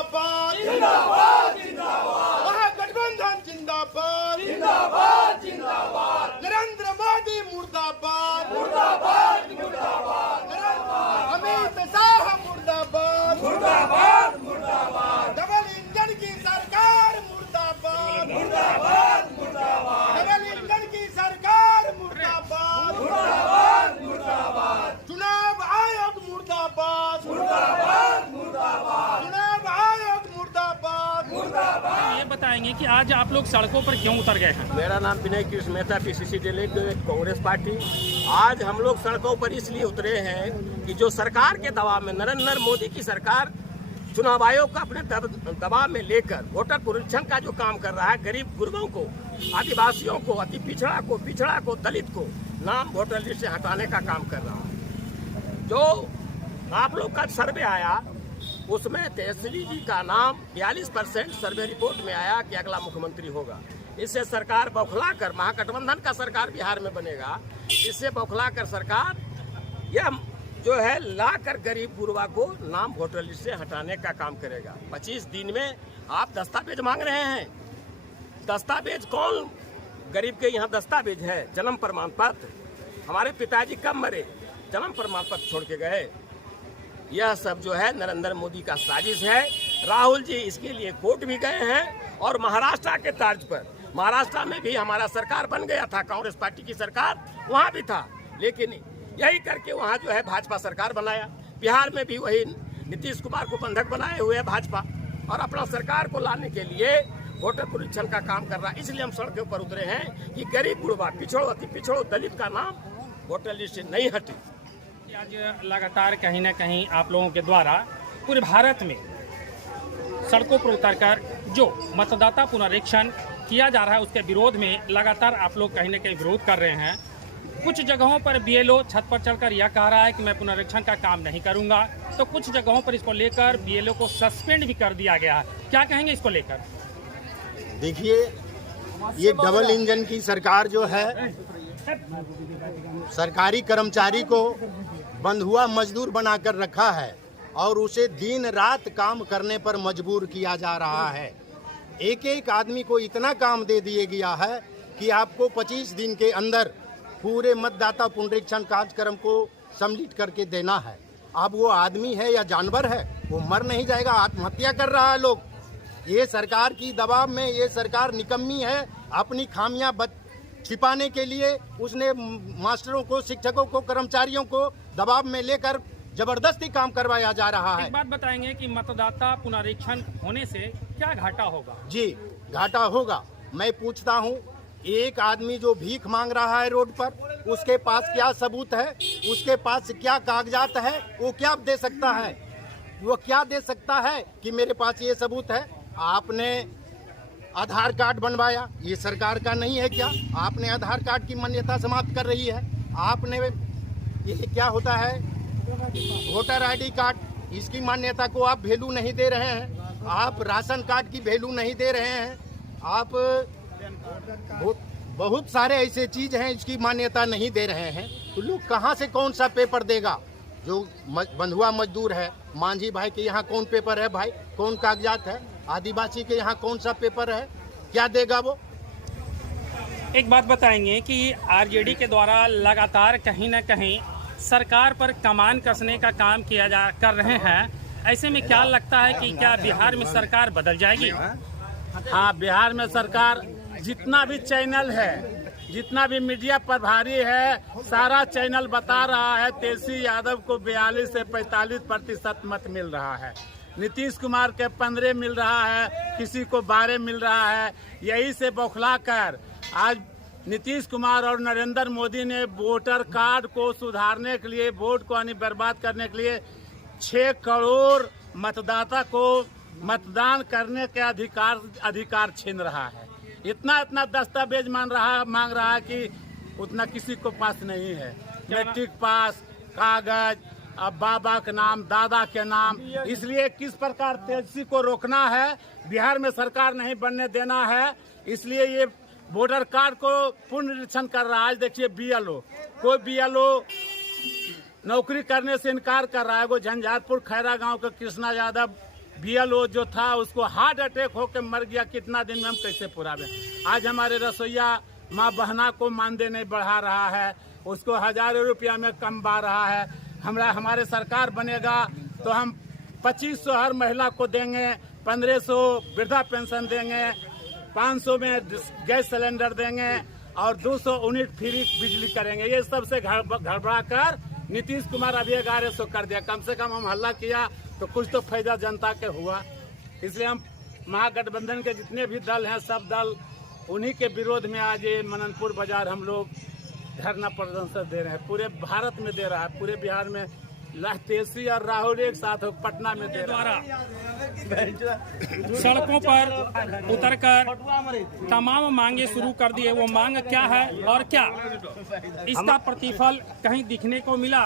जिंदाबाद जिंदाबाद जिंदाबाद महागठबंधन जिंदाबाद जिंदाबाद जिंदाबाद नरेंद्र मोदी मुर्दाबाद मुर्दाबाद मुर्दाबाद अमित शाह मुर्दाबाद मुर्दाबाद मुर्दाबाद डबल इंजन की सरकार मुर्दाबाद मुर्दाबाद मुर्दाबाद डबल इंजन की सरकार मुर्दाबाद मुर्दाबाद मुर्दाबाद चुनाव आयोग मुर्दाबाद मुर्दाबाद मुर्दाबाद चुनाव आयोग मुर्दाबाद मुर्दाबाद। ये बताएंगे कि आज आप लोग सड़कों पर क्यों उतर गए हैं? मेरा नाम Vinay Krishna Mehta, PCC delegate Congress party. आज हम लोग सड़कों पर इसलिए उतरे हैं कि जो सरकार के दबाव में, नरेंद्र मोदी की सरकार चुनाव आयोग को अपने दबाव में लेकर वोटर पुनरीक्षण का जो काम कर रहा है, गरीब गुरबों को, आदिवासियों को, अति पिछड़ा को, दलित को नाम वोटर लिस्ट से हटाने का काम कर रहा है। जो आप लोग का सर्वे आया उसमें तेजस्वी जी का नाम 42% सर्वे रिपोर्ट में आया कि अगला मुख्यमंत्री होगा। इससे सरकार बौखला कर, महागठबंधन का सरकार बिहार में बनेगा, इससे बौखला कर सरकार यह जो है लाकर गरीब गुरबा को नाम वोटर लिस्ट से हटाने का काम करेगा। 25 दिन में आप दस्तावेज मांग रहे हैं। दस्तावेज कौन गरीब के यहाँ दस्तावेज है? जन्म प्रमाण पत्र। हमारे पिताजी कब मरे? जन्म प्रमाण पत्र छोड़ के गए। यह सब जो है नरेंद्र मोदी का साजिश है। राहुल जी इसके लिए कोर्ट भी गए हैं और महाराष्ट्र के तर्ज पर, महाराष्ट्र में भी हमारा सरकार बन गया था, कांग्रेस पार्टी की सरकार वहाँ भी था, लेकिन यही करके वहाँ जो है भाजपा सरकार बनाया। बिहार में भी वही नीतीश कुमार को बंधक बनाए हुए है भाजपा, और अपना सरकार को लाने के लिए वोटर पुनरीक्षण का काम कर रहा है। इसलिए हम सड़कों पर उतरे हैं कि गरीब गुरबा, पिछड़ो, अति पिछड़ो दलित का नाम वोटर लिस्ट से नहीं हटे। आज लगातार कहीं ना कहीं आप लोगों के द्वारा पूरे भारत में सड़कों पर उतरकर जो मतदाता पुनरीक्षण किया जा रहा है उसके विरोध में लगातार आप लोग कहीं ना कहीं विरोध कर रहे हैं। कुछ जगहों पर बीएलओ छत पर चढ़कर यह कह रहा है कि मैं पुनरीक्षण का काम नहीं करूंगा, तो कुछ जगहों पर इसको लेकर बीएलओ को सस्पेंड भी कर दिया गया है। क्या कहेंगे इसको लेकर? देखिए, ये डबल इंजन की सरकार जो है सरकारी कर्मचारी को बंधुआ मजदूर बनाकर रखा है और उसे दिन रात काम करने पर मजबूर किया जा रहा है। एक एक आदमी को इतना काम दे दिया गया है कि आपको 25 दिन के अंदर पूरे मतदाता पुनरीक्षण कार्यक्रम को सम्मिलित करके देना है। अब वो आदमी है या जानवर है? वो मर नहीं जाएगा, आत्महत्या कर रहा है लोग। ये सरकार की दबाव में ये सरकार निकम्मी है। अपनी खामियां छिपाने के लिए उसने मास्टरों को, शिक्षकों को, कर्मचारियों को दबाव में लेकर जबरदस्ती काम करवाया जा रहा है। एक बात बताएंगे कि मतदाता पुनरीक्षण होने से क्या घाटा होगा? जी, घाटा होगा। मैं पूछता हूँ, एक आदमी जो भीख मांग रहा है रोड पर, उसके पास क्या सबूत है? उसके पास क्या कागजात है? वो क्या दे सकता है? वो क्या दे सकता है कि मेरे पास ये सबूत है? आपने आधार कार्ड बनवाया, ये सरकार का नहीं है क्या? आपने आधार कार्ड की मान्यता समाप्त कर रही है। आपने ये क्या होता है, वोटर आईडी कार्ड, इसकी मान्यता को आप वैल्यू नहीं दे रहे हैं। आप राशन कार्ड की वैल्यू नहीं दे रहे हैं। आप बहुत सारे ऐसे चीज हैं इसकी मान्यता नहीं दे रहे हैं। तो लोग कहाँ से कौन सा पेपर देगा? जो बंधुआ मजदूर है, मांझी भाई के यहाँ कौन पेपर है भाई? कौन कागजात है? आदिवासी के यहाँ कौन सा पेपर है? क्या देगा वो? एक बात बताएंगे कि आरजेडी के द्वारा लगातार कहीं ना कहीं सरकार पर कमान कसने का काम कर रहे हैं। ऐसे में क्या लगता है कि क्या बिहार में सरकार बदल जाएगी? हाँ, बिहार में सरकार, जितना भी चैनल है, जितना भी मीडिया प्रभारी है, सारा चैनल बता रहा है तेजस्वी यादव को 42 से 45% मत मिल रहा है। नीतीश कुमार के 15 मिल रहा है, किसी को 12 मिल रहा है। यही से बौखला कर आज नीतीश कुमार और नरेंद्र मोदी ने वोटर कार्ड को सुधारने के लिए, वोट को बर्बाद करने के लिए 6 करोड़ मतदाता को मतदान करने के अधिकार छीन रहा है। इतना दस्तावेज मांग रहा है कि उतना किसी को पास नहीं है। मैट्रिक पास, कागज, अब बाबा के नाम, दादा के नाम। इसलिए किस प्रकार तेजस्वी को रोकना है, बिहार में सरकार नहीं बनने देना है। इसलिए ये वोटर कार्ड को पुनरीक्षण कर रहा है। आज देखिए बीएलओ, कोई बीएलओ नौकरी करने से इनकार कर रहा है। वो झंझारपुर खैरा गांव के कृष्णा यादव BLO जो था उसको हार्ट अटैक होकर मर गया, कितना दिन में हम कैसे पुरावे। आज हमारे रसोईया माँ बहना को मानदेय नहीं बढ़ा रहा है, उसको हजारों रुपया में कम बा रहा है। हमारे सरकार बनेगा तो हम 2500 हर महिला को देंगे, 1500 वृद्धा पेंशन देंगे, 500 में गैस सिलेंडर देंगे और 200 यूनिट फ्री बिजली करेंगे। ये सबसे घबरा कर नीतीश कुमार अभी 1100 कर दिया। कम से कम हम हल्ला किया तो कुछ तो फायदा जनता के हुआ। इसलिए हम महागठबंधन के जितने भी दल हैं, सब दल उन्हीं के विरोध में आज ये मननपुर बाजार हम लोग धरना प्रदर्शन दे रहे हैं। पूरे भारत में दे रहा है, पूरे बिहार में तेजस्वी और राहुल एक साथ पटना में दे रहा है। सड़कों पर उतरकर तमाम मांगे शुरू कर दी है। वो मांग क्या है और क्या इसका प्रतिफल कहीं दिखने को मिला?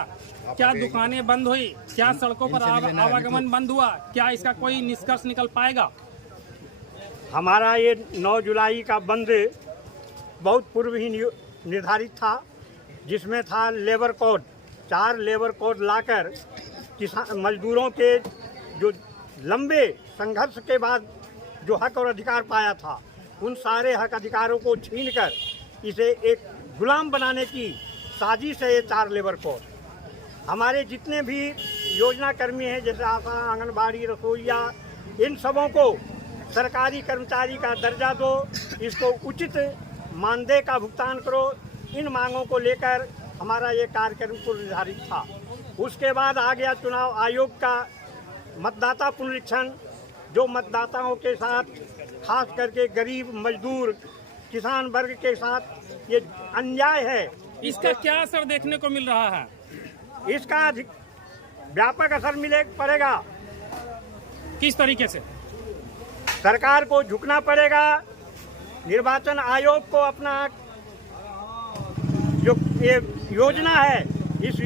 क्या दुकानें बंद हुई? क्या सड़कों पर आवागमन बंद हुआ? क्या इसका कोई निष्कर्ष निकल पाएगा? हमारा ये 9 जुलाई का बंद बहुत पूर्व ही निर्धारित था, जिसमें था लेबर कोड, 4 लेबर कोड लाकर किसान मजदूरों के जो लंबे संघर्ष के बाद जो हक और अधिकार पाया था, उन सारे हक अधिकारों को छीनकर इसे एक गुलाम बनाने की साजिश है ये 4 लेबर कोड। हमारे जितने भी योजना कर्मी हैं, जैसे आशा, आंगनबाड़ी, रसोईया, इन सबों को सरकारी कर्मचारी का दर्जा दो, इसको उचित मानदेय का भुगतान करो। इन मांगों को लेकर हमारा ये कार्यक्रम पूर्व निर्धारित था। उसके बाद आ गया चुनाव आयोग का मतदाता पुनरीक्षण, जो मतदाताओं के साथ, खास करके गरीब, मजदूर, किसान वर्ग के साथ ये अन्याय है। इसका क्या असर देखने को मिल रहा है? इसका व्यापक असर पड़ेगा। किस तरीके से? सरकार को झुकना पड़ेगा, निर्वाचन आयोग को अपना जो ये योजना है इस